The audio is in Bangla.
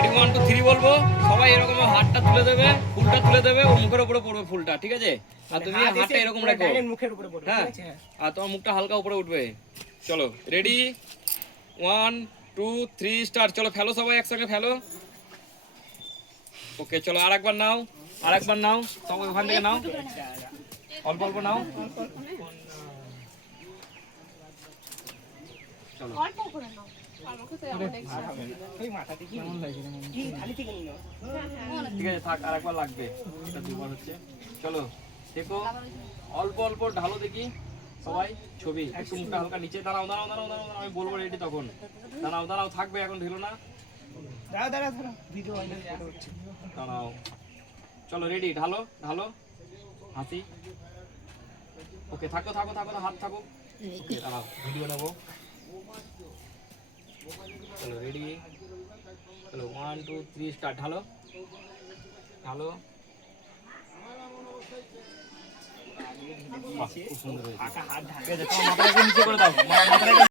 রেডি 1 2 3 বলবো, সবাই এরকম হাতটা তুলে দেবে, ফুলটা তুলে দেবে, ও মুখের উপরে পড়বে ফুলটা, ঠিক আছে? আর তুমি হাতটা এরকম রাখো, মুখের উপরে পড়বে, হ্যাঁ, ঠিক আছে? আর তোমার মুখটা হালকা উপরে উঠবে। চলো রেডি 1 2 3 স্টার্ট। চলো ফেলো, সবাই একসঙ্গে ফেলো। ওকে চলো আরেকবার নাও, আরেকবার নাও, সবাই ওখান থেকে নাও, অল্প অল্প নাও। চলো অল্প করে নাও, আমাকে তো অনেক ওই মাথাতে কি কেমন লাগে কি খালি থেকে নিও। ঠিক আছে থাক, আরেকবার লাগবে, এটা দুবার হচ্ছে। চলো দেখো, অল্প অল্প ঢালো দেখি সবাই। ছবি একটু মুখটা হালকা নিচে, দাঁড়াও দাঁড়াও দাঁড়াও দাঁড়াও, আমি বলবো রেডি তখন। দাঁড়াও দাঁড়াও, থাকবে এখন, ঢেলো না, দাঁড়া দাঁড়া দাঁড়া, ভিডিও ফটো হচ্ছে। দাঁড়াও। চলো রেডি, ঢালো ঢালো, হাসি। ওকে থাকো থাকো থাকো, হাত থাকো। ওকে দাঁড়াও, ভিডিও নেবো। চলো রেডি, চলো 1 2 3 স্টার্ট। ঢালো ঢালো। বাহ, খুব সুন্দর হয়েছে। হাত ঢাল। ঠিক আছে, তোমার মাথাটাকে নিচে করে দাও, মাথাটাকে